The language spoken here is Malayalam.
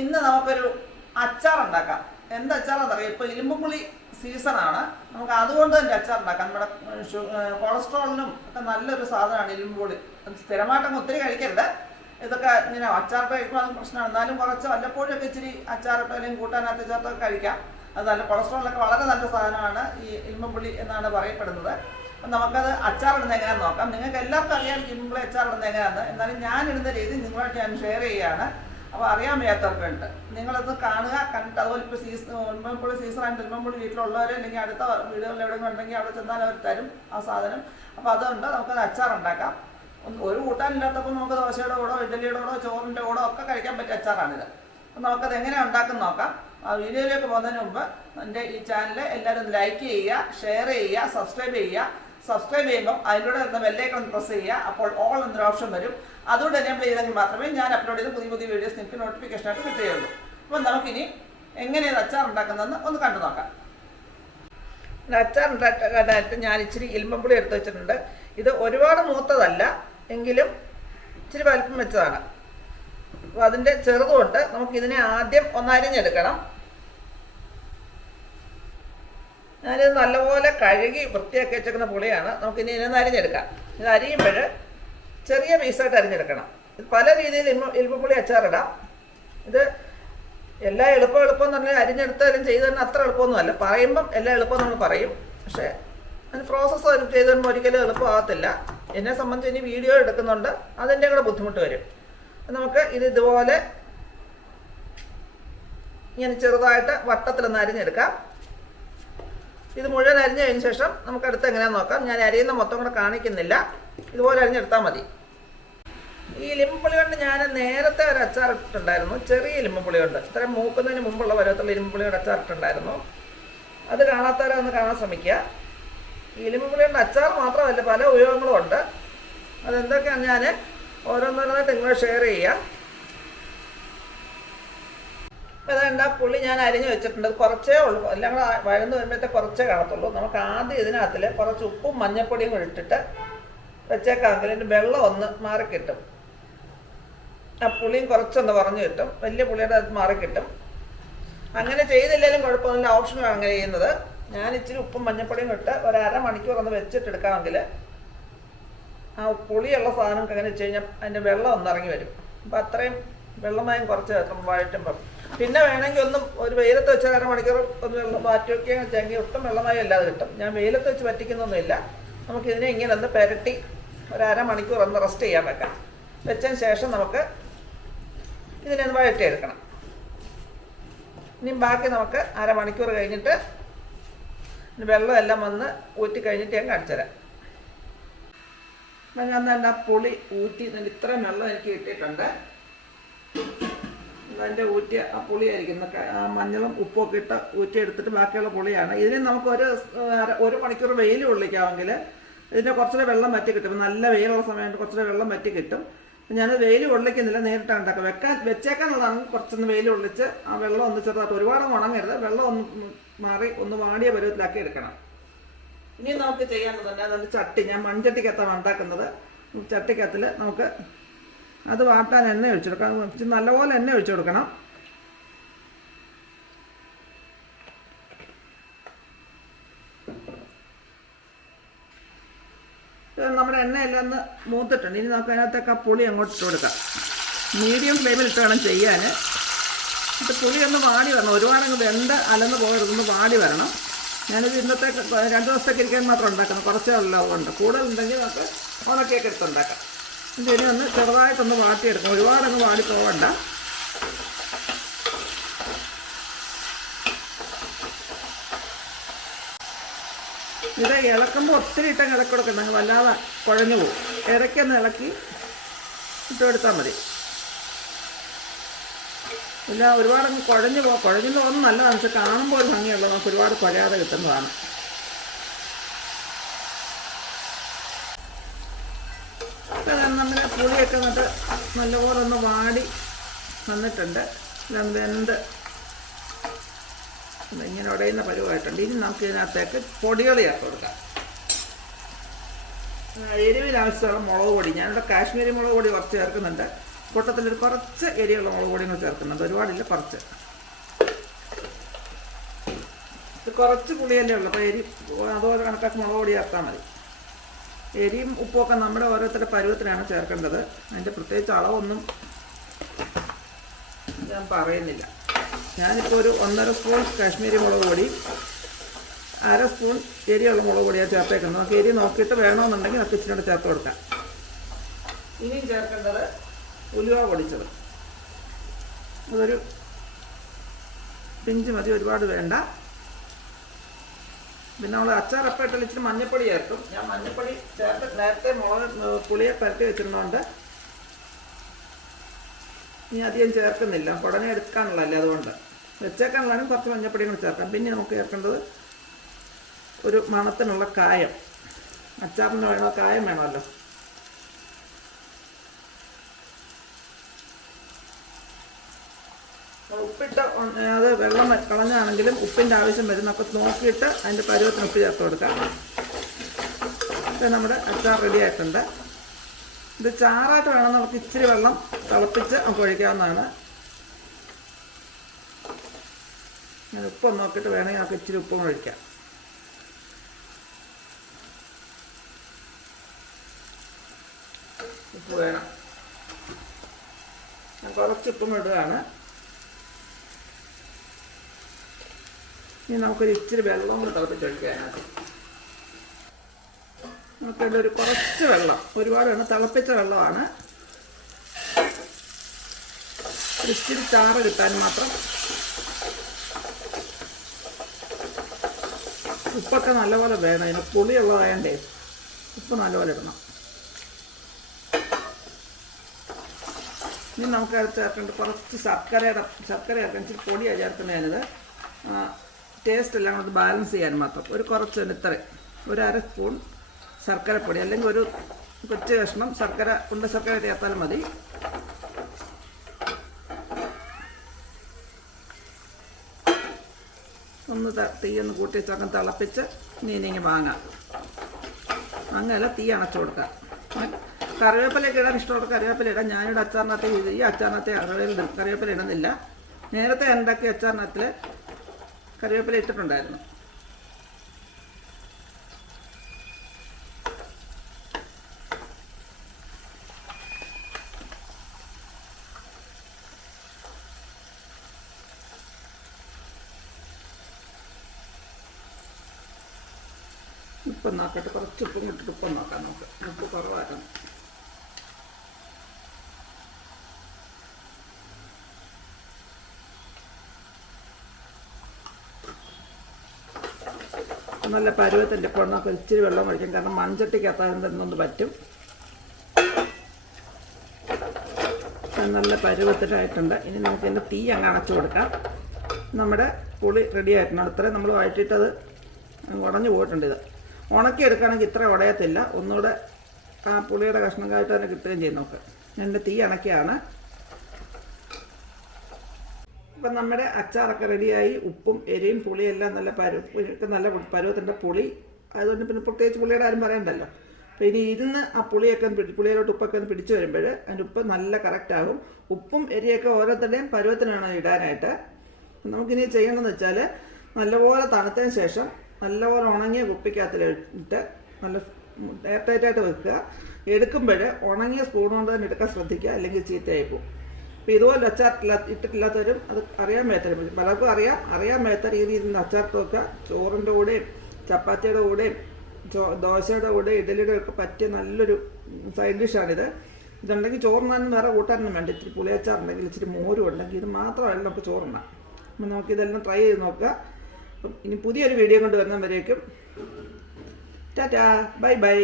ഇന്ന് നമുക്കൊരു അച്ചാർ ഉണ്ടാക്കാം എന്ത് അച്ചാറാണെന്നറിയാം ഇപ്പോൾ ഇരുമ്പുപുളി സീസണാണ്. നമുക്ക് അതുകൊണ്ട് തന്നെ അച്ചാർ ഉണ്ടാക്കാം നമ്മുടെ കൊളസ്ട്രോളിനും ഒക്കെ നല്ലൊരു സാധനമാണ് ഇരുമ്പുപുളി. സ്ഥിരമായിട്ട് അങ്ങ് ഒത്തിരി കഴിക്കരുത്. ഇതൊക്കെ ഇങ്ങനെ അച്ചാർ കഴിക്കുമ്പോൾ അതും പ്രശ്നമാണ്. എന്നാലും കുറച്ച് വല്ലപ്പോഴും ഒക്കെ ഇച്ചിരി അച്ചാറിട്ടോ അല്ലെങ്കിൽ കൂട്ടാനകത്ത് ചേർത്തൊക്കെ കഴിക്കാം. അത് നല്ല കൊളസ്ട്രോളിനൊക്കെ വളരെ നല്ല സാധനമാണ് ഈ ഇരുമ്പുപുളി എന്നാണ് പറയപ്പെടുന്നത്. അപ്പം നമുക്കത് അച്ചാറിടുന്ന എങ്ങനെയാണെന്ന് നോക്കാം. നിങ്ങൾക്ക് എല്ലാവർക്കും അറിയാം ഇരുമ്പുളി അച്ചാറിടുന്ന എങ്ങനെയാണെന്ന്. എന്നാലും ഞാൻ രീതി നിങ്ങളുമായിട്ട് ഞാൻ ഷെയർ ചെയ്യുകയാണ്. അപ്പോൾ അറിയാൻ വയ്യാത്തവർക്കുണ്ട് നിങ്ങളത് കാണുക കണ്ടിട്ട് അതുപോലെ ഇപ്പോൾ സീസൺ ഉൽമ്പുള്ളി സീസണായിട്ട് ഉൽമ്പുള്ളി വീട്ടിലുള്ളവർ അല്ലെങ്കിൽ അടുത്ത വീടുകളിൽ എവിടെയെങ്കിലും ഉണ്ടെങ്കിൽ അവിടെ ചെന്നാൽ അവർ തരും ആ സാധനം. അപ്പോൾ അതുകൊണ്ട് നമുക്കത് അച്ചാർ ഉണ്ടാക്കാം ഒരു കൂട്ടാനില്ലാത്തപ്പോൾ നമുക്ക് ദോശയുടെ കൂടോ ഇഡ്ഡലിയുടെ കൂടോ ചോറിന്റെ കൂടോ ഒക്കെ കഴിക്കാൻ പറ്റിയ അച്ചാറാണിത്. അപ്പം നമുക്കത് എങ്ങനെ ഉണ്ടാക്കുന്ന നോക്കാം. ആ വീഡിയോയിലേക്ക് പോകുന്നതിന് മുമ്പ് എന്റെ ഈ ചാനൽ എല്ലാവരും ലൈക്ക് ചെയ്യുക ഷെയർ ചെയ്യുക സബ്സ്ക്രൈബ് ചെയ്യുക. സബ്സ്ക്രൈബ് ചെയ്യുമ്പോൾ അതിലൂടെ തന്നെ ബെല്ലേക്കൺ പ്രസ് ചെയ്യുക. അപ്പോൾ ഓൾ എന്നൊരു ഓപ്ഷൻ വരും. അതുകൊണ്ട് എനേബിൾ ചെയ്തെങ്കിൽ മാത്രമേ ഞാൻ അപ്ലോഡ് ചെയ്ത പുതിയ പുതിയ വീഡിയോസ് നിങ്ങൾക്ക് നോട്ടിഫിക്കേഷൻ ആയിട്ട് കിട്ടുകയുള്ളൂ. അപ്പം നമുക്കിനി എങ്ങനെയാണ് അച്ചാർ ഉണ്ടാക്കുന്നതെന്ന് ഒന്ന് കണ്ടു നോക്കാം. അച്ചാർ ഉണ്ടാക്കാനായിട്ട് ഞാൻ ഇച്ചിരി ഇൽമ്പുളി എടുത്ത് വെച്ചിട്ടുണ്ട്. ഇത് ഒരുപാട് മൂത്തതല്ല. എങ്കിലും ഇച്ചിരി വലുപ്പം വെച്ചതാണ്. അപ്പോൾ അതിന്റെ ചെറുതുകൊണ്ട് നമുക്കിതിനെ ആദ്യം ഒന്ന് അരിഞ്ഞെടുക്കണം ഞാനിത് നല്ലപോലെ കഴുകി വൃത്തിയാക്കി വെച്ചേക്കുന്ന പുളിയാണ്. നമുക്കിനി ഇതിനെ അരിഞ്ഞെടുക്കാം. ഇത് അരിയുമ്പോൾ ചെറിയ പീസായിട്ട് അരിഞ്ഞെടുക്കണം. ഇത് പല രീതിയിൽ ഇൽമ ഇൽമ്പുളി അച്ചാറിടാം. ഇത് എല്ലാ എളുപ്പം എളുപ്പം എന്ന് പറഞ്ഞാൽ അരിഞ്ഞെടുത്താലും ചെയ്ത് തന്നെ അത്ര എളുപ്പമൊന്നുമല്ല പറയുമ്പം എല്ലാം എളുപ്പം നമ്മൾ പറയും. പക്ഷേ അതിന് പ്രോസസ്സ് ചെയ്ത് വരുമ്പോൾ ഒരിക്കലും എളുപ്പമാകത്തില്ല. എന്നെ സംബന്ധിച്ച് ഇനി വീഡിയോ എടുക്കുന്നുണ്ട്. അതിന്റെ കൂടെ ബുദ്ധിമുട്ട് വരും. നമുക്ക് ഇത് ഇതുപോലെ ഇങ്ങനെ ചെറുതായിട്ട് വട്ടത്തിലൊന്ന് അരിഞ്ഞെടുക്കാം. ഇത് മുഴുവൻ അരിഞ്ഞതിന് ശേഷം നമുക്ക് അടുത്ത് എങ്ങനെയാന്ന് നോക്കാം. ഞാൻ അരിയുന്ന മൊത്തം കൂടെ കാണിക്കുന്നില്ല. ഇതുപോലെ അരിഞ്ഞെടുത്താൽ മതി. ഈ ലിമ്പുളി കൊണ്ട് ഞാൻ നേരത്തെ ഒരു അച്ചാർ ഇട്ടിട്ടുണ്ടായിരുന്നു. ചെറിയ ലിമ്പുളി കൊണ്ട് ഇത്രയും മൂക്കുന്നതിന് മുമ്പുള്ള പരുവത്തുള്ള അച്ചാർ ഇട്ടുണ്ടായിരുന്നു അത് കാണാത്തവരെ ഒന്ന് കാണാൻ ശ്രമിക്കുക. ഈ ലിമ്പുളി കൊണ്ട് അച്ചാർ മാത്രമല്ല പല ഉപയോഗങ്ങളും ഉണ്ട്. അതെന്തൊക്കെയാണ് ഞാൻ ഓരോന്നോരോന്നായിട്ട് നിങ്ങളെ ഷെയർ ചെയ്യാം. അതുകൊണ്ട് ആ പുളി ഞാൻ അരിഞ്ഞു വെച്ചിട്ടുണ്ട്. കുറച്ചേ ഉള്ളൂ. എല്ലാം കൂടെ വഴന്ന് വരുമ്പോഴത്തെ കുറച്ചേ കാണത്തുള്ളൂ. നമുക്ക് ആദ്യം ഇതിനകത്തിൽ കുറച്ച് ഉപ്പും മഞ്ഞപ്പൊടിയും കൂടി ഇട്ടിട്ട് വെച്ചേക്കാമെങ്കിൽ അതിന്റെ വെള്ളം ഒന്ന് മാറിക്കിട്ടും. ആ പുളിയും കുറച്ചൊന്ന് പറഞ്ഞു കിട്ടും. വലിയ പുളിയുടെ അത് മാറിക്കിട്ടും. അങ്ങനെ ചെയ്തില്ലെങ്കിലും കുഴപ്പമൊന്നുമില്ല. ഓപ്ഷനാണ് അങ്ങനെ ചെയ്യുന്നത്. ഞാൻ ഇച്ചിരി ഉപ്പും മഞ്ഞപ്പൊടിയും ഇട്ട് ഒരു അരമണിക്കൂർ ഒന്ന് വെച്ചിട്ടെടുക്കാമെങ്കിൽ ആ പുളിയുള്ള സാധനം അങ്ങനെ വെച്ച് കഴിഞ്ഞാൽ അതിന്റെ വെള്ളം ഒന്നിറങ്ങി വരും. അപ്പോൾ അത്രയും വെള്ളമയം കുറച്ച് ചേർക്കണം വഴറ്റുമ്പം പിന്നെ വേണമെങ്കിൽ ഒന്നും ഒരു വെയിലത്ത് വെച്ച് അരമണിക്കൂർ ഒന്ന് വെള്ളം മാറ്റി വയ്ക്കുകയും വെച്ചെങ്കിൽ ഒട്ടും വെള്ളമയം ഇല്ലാതെ കിട്ടും. ഞാൻ വെയിലത്ത് വെച്ച് പറ്റിക്കുന്നൊന്നുമില്ല. നമുക്കിതിനെ ഇങ്ങനെ ഒന്ന് പുരട്ടി ഒരു അരമണിക്കൂർ ഒന്ന് റെസ്റ്റ് ചെയ്യാൻ വെക്കാം. വെച്ചതിന് ശേഷം നമുക്ക് ഇതിനെ ഒന്ന് വഴറ്റിയെടുക്കണം. ഇനി ബാക്കി നമുക്ക് അരമണിക്കൂർ കഴിഞ്ഞിട്ട് വെള്ളമെല്ലാം വന്ന് ഊറ്റി കഴിഞ്ഞിട്ട് ഞാൻ കാണിച്ചുതരാം അപ്പം ഞാൻ തന്നെ പുളി ഊറ്റി ഇത്രയും വെള്ളം എനിക്ക് കിട്ടിയിട്ടുണ്ട്. അതിന്റെ ഊറ്റിയ ആ പുളിയായിരിക്കും. മഞ്ഞളും ഉപ്പൊക്കെ ഇട്ട് ഊറ്റി എടുത്തിട്ട് ബാക്കിയുള്ള പുളിയാണ്. ഇതിന് നമുക്ക് ഒരു ഒരു മണിക്കൂർ വെയിൽ കൊള്ളിക്കാമെങ്കിൽ ഇതിന്റെ കുറച്ചുകൂടെ വെള്ളം വറ്റി കിട്ടും. നല്ല വെയിലുള്ള സമയത്ത് കുറച്ചുകൂടെ വെള്ളം വറ്റി കിട്ടും. ഞാൻ വെയിൽ കൊള്ളിക്കുന്നില്ല നേരിട്ടാണ് ഉണ്ടാക്കുക വെക്കാൻ വെച്ചേക്കാനുള്ളതാണ് കുറച്ചൊന്ന് വെയിൽ കൊള്ളിച്ച് ആ വെള്ളം ഒന്ന് ചെറുതായിട്ട് ഒരുപാട് ഉണങ്ങരുത്. വെള്ളം ഒന്ന് മാറി ഒന്ന് വാടിയ പരുവത്തിലാക്കി എടുക്കണം. ഇനി നമുക്ക് ചെയ്യാനുള്ളത് അതൊരു ചട്ടി. ഞാൻ മൺചട്ടിക്കകത്താണ് ഉണ്ടാക്കുന്നത്. ചട്ടിക്കകത്തിൽ നമുക്ക് അത് വാട്ടാൻ എണ്ണ ഒഴിച്ചു കൊടുക്കണം. നല്ലപോലെ എണ്ണ ഒഴിച്ചു കൊടുക്കണം. നമ്മുടെ എണ്ണയെല്ലാം ഒന്ന് മൂത്തിട്ടുണ്ട്. ഇനി നമുക്ക് അതിനകത്തൊക്കെ പുളി അങ്ങോട്ട് ഇട്ട് കൊടുക്കാം. മീഡിയം ഫ്ലെയിമിൽ ഇട്ട് വേണം ചെയ്യാൻ. ഇത് പുളി ഒന്ന് വാടി വരണം. ഒരുപാടങ്ങ് വെന്ത് അലന്ന് പോകരുതൊന്ന് വാടി വരണം. ഞാനിത് ഇന്നത്തെ രണ്ട് ദിവസത്തേക്ക് ഇരിക്കാൻ മാത്രം ഉണ്ടാക്കണം കുറച്ചേ ഉണ്ട്. കൂടുതലുണ്ടെങ്കിൽ നമുക്ക് ഉണക്കിയൊക്കെ എടുത്തുണ്ടാക്കാം ഇത് ഇനി ഒന്ന് ചെറുതായിട്ടൊന്ന് വാട്ടിയെടുക്കണം. ഒരുപാടങ്ങ് വാടി പോവണ്ട. ഇത് ഇളക്കുമ്പോൾ ഒത്തിരി ഇട്ടങ്ങ് ഇളക്കി കൊടുക്കണം വല്ലാതെ കുഴഞ്ഞു പോകും. ഇടയ്ക്കൊന്ന് ഇളക്കി ഇട്ടെടുത്താൽ മതി. ഇല്ല ഒരുപാടങ്ങ് കുഴഞ്ഞു പോകും കുഴഞ്ഞു പോകുന്നത് നല്ലതാണ് പക്ഷെ കാണുമ്പോൾ ഒരു ഭംഗിയുള്ളത്. നമുക്ക് ഒരുപാട് കുഴയാതെ കിട്ടുന്നതാണ് നമ്മുടെ പുളിയൊക്കെ എന്നിട്ട് നല്ലപോലെ ഒന്ന് വാടി വന്നിട്ടുണ്ട്. എല്ലാം വെന്ത് ഇങ്ങനെ ഉടയുന്ന പരുവായിട്ടുണ്ട്. ഇനി നമുക്ക് ഇതിനകത്തേക്ക് പൊടികൾ ചേർത്ത് കൊടുക്കാം എരിവിനാവശ്യമുള്ള മുളക് പൊടി. ഞാനിവിടെ കാശ്മീരി മുളക് പൊടി കുറച്ച് ചേർക്കുന്നുണ്ട്. കൂട്ടത്തിലൊരു കുറച്ച് എരിയുള്ള മുളക് പൊടിയും കൂടി ചേർക്കുന്നുണ്ട്. ഒരുപാടില്ല കുറച്ച്. കുറച്ച് പുളിയല്ലേ ഉള്ളൂ. അപ്പോൾ എരി അതുപോലെ കണക്കാക്കി മുളക് പൊടി ചേർത്താൽ മതി. എരിയും ഉപ്പുമൊക്കെ നമ്മുടെ ഓരോരുത്തരുടെ പരുവത്തിനാണ് ചേർക്കേണ്ടത്. അതിന്റെ പ്രത്യേകിച്ച് അളവൊന്നും ഞാൻ പറയുന്നില്ല. ഞാനിപ്പോൾ ഒരു ഒന്നര സ്പൂൺ കാശ്മീരി മുളക് പൊടി അര സ്പൂൺ എരിയുള്ള മുളക് പൊടിയാണ് ചേർത്തേക്കുന്നത്. നമുക്ക് എരി നോക്കിയിട്ട് വേണമെന്നുണ്ടെങ്കിൽ നമുക്ക് ഇച്ചിരി കൂടെ ചേർത്ത് കൊടുക്കാം. ഇനിയും ചേർക്കേണ്ടത് ഉലുവ പൊടിച്ചത്. അതൊരു പിഞ്ച് മതി ഒരുപാട് വേണ്ട. പിന്നെ നമ്മൾ അച്ചാർ അപ്പം ഇട്ടാൽ ഇച്ചിരി മഞ്ഞപ്പൊടി ചേർക്കും ഞാൻ മഞ്ഞപ്പൊടി ചേർത്ത് നേരത്തെ മുളക് പുളിയെ പരത്തി വെച്ചിരുന്നതുകൊണ്ട് ഇനി അധികം ചേർക്കുന്നില്ല. ഉടനെ എടുക്കാനുള്ളതല്ലേ അതുകൊണ്ട്. വെച്ചേക്കാനുള്ളതാണ് കുറച്ച് മഞ്ഞപ്പൊടിയും കൂടി ചേർക്കാം. പിന്നെ നമുക്ക് ചേർക്കേണ്ടത് ഒരു മണത്തിനുള്ള കായം. അച്ചാറിന് വേണോ കായം വേണമല്ലോ. ഉപ്പിട്ട് അത് വെള്ളം കളഞ്ഞാണെങ്കിലും ഉപ്പിന്റെ ആവശ്യം വരുന്ന. നമുക്ക് നോക്കിയിട്ട് അതിന്റെ പരുവത്തിന് ഉപ്പ് ചേർത്ത് കൊടുക്കാം. ഇത് നമ്മുടെ അച്ചാർ റെഡി ആയിട്ടുണ്ട്. ഇത് ചാറായിട്ട് വേണം നമുക്ക് ഇച്ചിരി വെള്ളം തിളപ്പിച്ച് നമുക്ക് ഒഴിക്കാവുന്നതാണ്. ഞാൻ ഉപ്പ് നോക്കിയിട്ട് വേണമെങ്കിൽ നമുക്ക് ഇച്ചിരി ഉപ്പും ഒഴിക്കാം. ഉപ്പ് വേണം. ഞാൻ കുറച്ച് ഉപ്പും ഇടുകയാണ്. ഇനി നമുക്കൊരു ഇച്ചിരി വെള്ളം കൂടെ തിളപ്പിച്ചൊഴിക്കാനകത്ത് നമുക്ക് നമുക്കിവിടെ ഒരു കുറച്ച് വെള്ളം ഒരുപാട് വേണം തിളപ്പിച്ച വെള്ളമാണ്. ഇച്ചിരി ചാറ് കിട്ടാൻ മാത്രം. ഉപ്പൊക്കെ നല്ലപോലെ വേണം ഇതിന് പുളിയുള്ളതായണ്ടേ ഉപ്പ് നല്ലപോലെ ഇടണം. ഇനി നമുക്ക് ചേർക്കേണ്ട കുറച്ച് ശർക്കരയുടെ ശർക്കര ചേർക്കാൻ ഇച്ചിരി പൊടിയാണ് ചേർക്കുന്നതിനത്. ടേസ്റ്റ് എല്ലാം കൊണ്ട് ബാലൻസ് ചെയ്യാൻ മാത്രം. ഒരു കുറച്ച് ഇത്ര ഒരു അര സ്പൂൺ ശർക്കരപ്പൊടി അല്ലെങ്കിൽ ഒരു കൊച്ചു കഷ്ണം ശർക്കര ഉണ്ട ശർക്കര ചേർത്താലും മതി. ഒന്ന് ത- ഒന്ന് കൂട്ടി ചക്കം തിളപ്പിച്ച് നീനിങ്ങി വാങ്ങാം. അങ്ങനെ തീ അണച്ചു കൊടുക്കാം. കറിവേപ്പിലയൊക്കെ ഇടാൻ ഇഷ്ടമുള്ള കറിവേപ്പില ഇടാം. ഞാനിവിടെ അച്ചാറിനകത്ത് ഈ അച്ചാറിനകത്ത് കറിവേപ്പില കറിവേപ്പില ഇടുന്നില്ല. നേരത്തെ ഉണ്ടാക്കിയ അച്ചാറിനകത്തിൽ കറിവേപ്പില ഇട്ടിട്ടുണ്ടായിരുന്നു. ഉപ്പ് നോക്കട്ടെ കുറച്ച് ഉപ്പും ഇട്ടിട്ട് ഉപ്പ് നോക്കാം നമുക്ക്. ഉപ്പ് കുറവാക്കണം നല്ല പരുവത്തിന്റെ പൊണ്ണൊക്കെ ഇച്ചിരി വെള്ളം ഒഴിക്കും. കാരണം മൺചട്ടിക്കകത്താകും തന്നൊന്ന് പറ്റും. നല്ല പരുവത്തിലായിട്ടുണ്ട്. ഇനി നമുക്ക് ഇതിന്റെ തീ അങ്ങ് അണച്ചു കൊടുക്കാം. നമ്മുടെ പുളി റെഡി ആയിട്ടുണ്ട്. അത്രയും നമ്മൾ വഴറ്റിയിട്ടത് ഉടഞ്ഞു പോയിട്ടുണ്ട് ഇത്. ഉണക്കി എടുക്കുകയാണെങ്കിൽ ഇത്ര ഉടയത്തില്ല. ഒന്നുകൂടെ ആ പുളിയുടെ കഷ്ണം കായിട്ട് തന്നെ കിട്ടുകയും ചെയ്യും നമുക്ക്. എന്റെ തീ അണക്കിയാണ്. ഇപ്പം നമ്മുടെ അച്ചാറൊക്കെ റെഡിയായി ഉപ്പും എരിയും പുളിയും എല്ലാം നല്ല പരു നല്ല പരുവത്തിന്റെ പുളി. അതുകൊണ്ട് പിന്നെ പ്രത്യേകിച്ച് പുളിയുടെ ആരും പറയണ്ടല്ലോ. അപ്പോൾ ഇനി ഇരുന്ന് ആ പുളിയൊക്കെ പുളിയിലോട്ട് ഉപ്പൊക്കെ ഒന്ന് പിടിച്ചു വരുമ്പോൾ അതിന്റെ ഉപ്പ് നല്ല കറക്റ്റാകും ഉപ്പും എരിയൊക്കെ ഓരോരുത്തരുടെയും പരുവത്തിനാണ് ഇടാനായിട്ട്. നമുക്കിനി ചെയ്യേണ്ടതെന്ന് വെച്ചാൽ നല്ലപോലെ തണുത്തതിന് ശേഷം നല്ലപോലെ ഉണങ്ങിയ കുപ്പിക്കകത്തിലിട്ട് നല്ല എയർ ടൈറ്റായിട്ട് വെക്കുക. എടുക്കുമ്പോൾ ഉണങ്ങിയ സ്പൂൺ കൊണ്ട് തന്നെ എടുക്കാൻ ശ്രദ്ധിക്കുക. അല്ലെങ്കിൽ ചീത്തയായി പോകും. അപ്പോൾ ഇതുപോലെ അച്ചാർ ഇട്ടിട്ടില്ലാത്തവരും അത് അറിയാൻ മേത്തരും. പലർക്കും അറിയാം. അറിയാൻ മേത്ത രീതിയിൽ നിന്ന് അച്ചാർ വെക്കുക. ചോറിന്റെ കൂടെയും ചപ്പാത്തിയുടെ കൂടെയും ചോ ദോശയുടെ കൂടെ ഇഡലിയുടെ ഒക്കെ പറ്റിയ നല്ലൊരു സൈഡ് ഡിഷാണിത്. ഇതുണ്ടെങ്കിൽ ചോറിനാനും വേറെ കൂട്ടാനൊന്നും വേണ്ട. ഇച്ചിരി പുളിയച്ചാറുണ്ടെങ്കിൽ ഇച്ചിരി മോരും ഉണ്ടെങ്കിൽ ഇത് മാത്രമല്ല നമുക്ക് ചോറുണ്ണാം അപ്പം നമുക്കിതെല്ലാം ട്രൈ ചെയ്ത് നോക്കുക. അപ്പം ഇനി പുതിയൊരു വീഡിയോ കൊണ്ട് വരുന്നവരേക്കും. ടാറ്റാ. Bye bye.